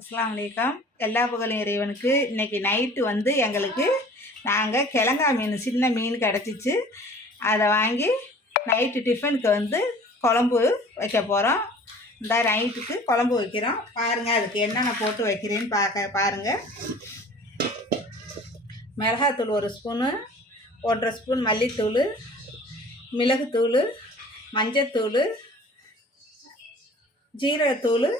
அஸ்லாம் வலைக்கம் எல்லா புகழும் இறைவனுக்கு. இன்னைக்கு நைட்டு வந்து எங்களுக்கு நாங்கள் கிழங்கா மீன் சின்ன மீன் கிடச்சிச்சு. அதை வாங்கி நைட்டு டிஃபனுக்கு வந்து குழம்பு வைக்க போகிறோம் இந்த நைட்டுக்கு குழம்பு வைக்கிறோம். பாருங்கள் அதுக்கு என்னென்ன போட்டு வைக்கிறேன்னு பார்க்க பாருங்கள் மிளகாத்தூள் ஒரு ஸ்பூனு ஒன்றரை ஸ்பூன் மல்லித்தூள் மிளகுத்தூள் மஞ்சத்தூள் ஜீரகத்தூள்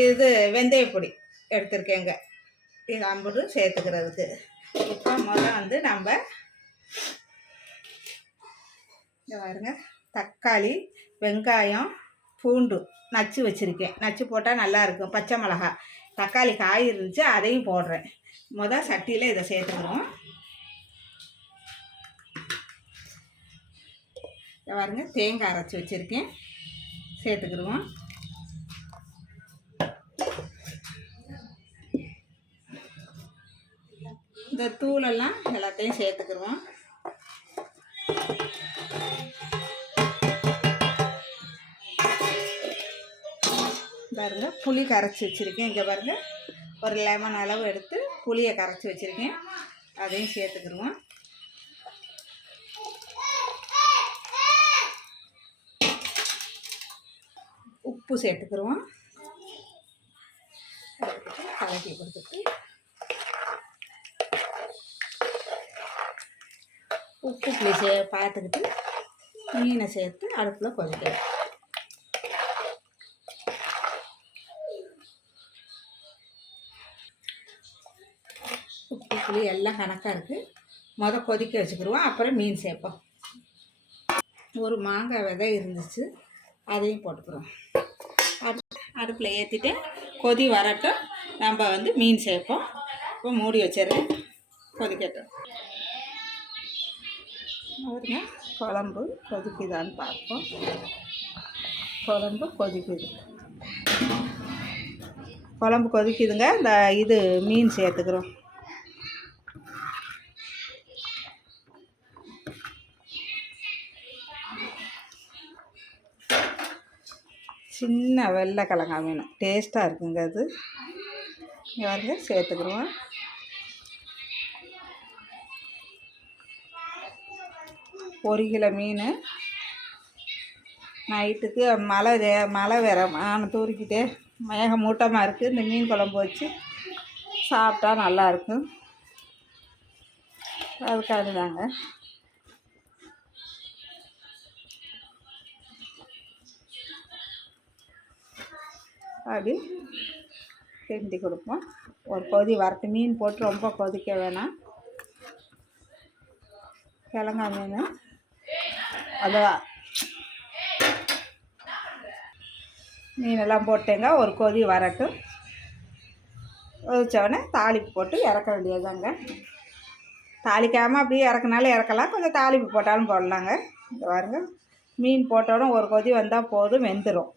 இது வெந்தயப்பொடி எடுத்திருக்கேங்க. இது அம்பரும் சேர்த்துக்கிறதுக்கு. இப்போ முதல்ல வந்து நம்ம பாருங்க. தக்காளி வெங்காயம் பூண்டு நச்சு வச்சுருக்கேன். நச்சு போட்டால் நல்லாயிருக்கும் பச்சை மிளகா. தக்காளி காய் இருந்துச்சு அதையும் போடுறேன். முதல் சட்டியில் இதை சேர்த்துக்கிறோம் இதை பாருங்க தேங்காய் அரைச்சி வச்சுருக்கேன். சேர்த்துக்கிடுவோம். இந்த தூளெல்லாம் எல்லாத்தையும் சேர்த்துக்கிடுவோம் பாருங்க புளி கரைச்சி வச்சுருக்கேன். இங்கே பாருங்க ஒரு லெமன் அளவு எடுத்து புளியை கரைச்சி வச்சுருக்கேன். அதையும் சேர்த்துக்கிடுவோம் உப்பு சேர்த்துக்கிடுவோம் கலக்கி கொடுத்துட்டு உப்பு புளி சே பார்த்துக்கிட்டு மீனை சேர்த்து அடுப்பில் கொதிக்கிறேன் உப்பு புளி எல்லாம் கணக்காக இருக்குது மொதல் கொதிக்க வச்சுக்கிடுவோம் அப்புறம் மீன் சேர்ப்போம். ஒரு மாங்காய் விதை இருந்துச்சு அதையும் போட்டுக்கிறோம். அடுப்பு அடுப்பில் ஏற்றிட்டு கொதி வரட்டும் நம்ம வந்து மீன் சேர்ப்போம். இப்போ மூடி வச்சிடுறேன். கொதிக்கட்டும். பாருங்க. குழம்பு கொதிக்குதான்னு பார்ப்போம். குழம்பு கொதிக்குது. குழம்பு கொதிக்குதுங்க. இந்த இது மீன் சேர்த்துக்கிறோம். சின்ன வெள்ளை கிழங்கா மீன். டேஸ்ட்டாக இருக்குங்க அது. இங்கே வந்து சேர்த்துக்கிடுவோம் ஒரு கிலோ மீன். நைட்டுக்கு மழை வே- மழை வேற மான தூரிக்கிட்டே மேகமூட்டமாக இருக்குது இந்த மீன் குழம்பு வச்சு சாப்பிட்டா நல்லாயிருக்கும் அதுக்காக தாங்க அப்படி கிண்டி கொடுப்போம். ஒரு கொதி வரட்டு. மீன் போட்டு ரொம்ப கொதிக்க வேணாம். கிழங்கா மீன். அது மீனெல்லாம் போட்டேங்க. ஒரு கொதி வரட்டும். கொதிச்சோடனே தாளிப்பு போட்டு இறக்க வேண்டியதுதாங்க. தாளிக்காமல் அப்படியே இறக்குனாலும் இறக்கலாம். கொஞ்சம் தாளிப்பு போட்டாலும் போடலாங்க. இந்த பாருங்க. மீன் போட்டோடனே ஒரு கொதி வந்தால் போதும். வெந்துடும்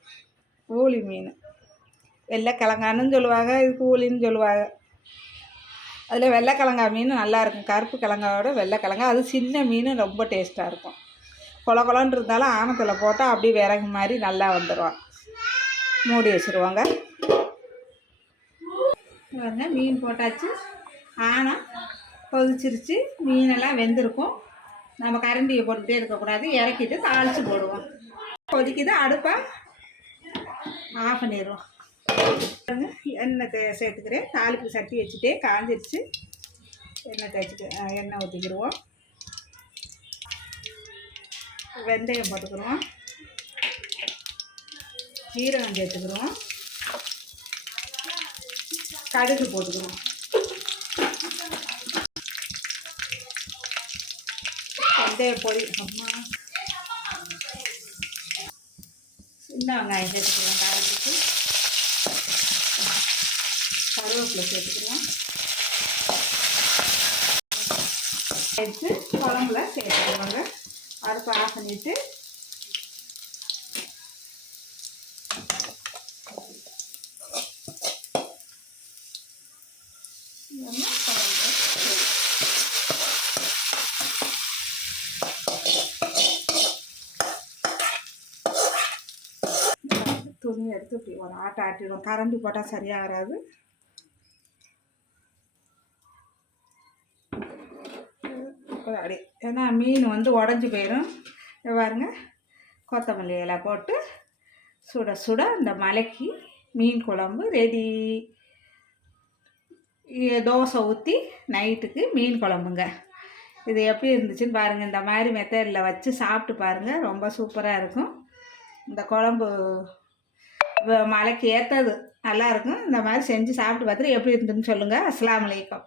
கூலி மீன். வெள்ளைக்கிழங்கான்னு சொல்லுவாங்க. இது கூலின்னு சொல்லுவாங்க. அதில் வெள்ளைக்கிழங்கா மீன் நல்லாயிருக்கும் கருப்பு கிழங்காவோட வெள்ளைக்கிழங்கா அது சின்ன மீன் ரொம்ப டேஸ்ட்டாக இருக்கும். கொல கொலன்னு இருந்தாலும் ஆனத்தில் போட்டால் அப்படியே விறகு மாதிரி நல்லா வந்துடும் மூடி வச்சுருவாங்க. பாருங்க மீன் போட்டாச்சு. ஆனால் கொதிச்சிருச்சு. மீனெல்லாம் வெந்திருக்கும். நம்ம கரண்டியை போட்டுகிட்டே இருக்கக்கூடாது. இறக்கிட்டு தாளித்து போடுவோம். கொதிக்குது அடுப்பை ஆஃப் பண்ணிடுவோம். எண்ணெய் தே சேர்த்துக்கிறேன். தாளிப்பு சட்டி வச்சுட்டே காஞ்சிருச்சு. எண்ணெய் தேய்ச்சிட்டு எண்ணெய் ஊற்றிக்கிடுவோம் வெந்தயம் போட்டுக்கிடுவோம் ஜீரகம் சேர்த்துக்கிடுவோம் கடுகு போட்டுக்கிறோம். வெந்தய பொடி அம்மா. சின்ன வெங்காயம் சேர்த்துக்கிறோம் தாளிப்புக்கு கருவேப்பிலை சேர்த்துக்கிறோம் எடுத்து குழம்புல சேர்த்துக்குவாங்க அடுப்பை ஆஃப் பண்ணிவிட்டு துணி எடுத்து இப்படி ஒரு ஆட்டை ஆட்டிடுவோம் கரண்டி போட்டால் சரியாக வராது அப்புறம் அப்படி. ஏன்னா மீன் வந்து உடஞ்சி போயிடும் பாருங்க. கொத்தமல்லி இலை போட்டு சுட சுட இந்த மலைக்கு மீன் குழம்பு ரெடி தோசை ஊற்றி நைட்டுக்கு மீன் குழம்புங்க. இது எப்படி இருந்துச்சுன்னு பாருங்கள் இந்த மாதிரி மெத்தடில் வச்சு சாப்பிட்டு பாருங்கள் ரொம்ப சூப்பராக இருக்கும். இந்த குழம்பு மலைக்கு ஏற்றது நல்லா இருக்கும். இந்த மாதிரி செஞ்சு சாப்பிட்டு பார்த்துட்டு எப்படி இருந்துன்னு சொல்லுங்கள் அஸ்லாம் வலைக்கம்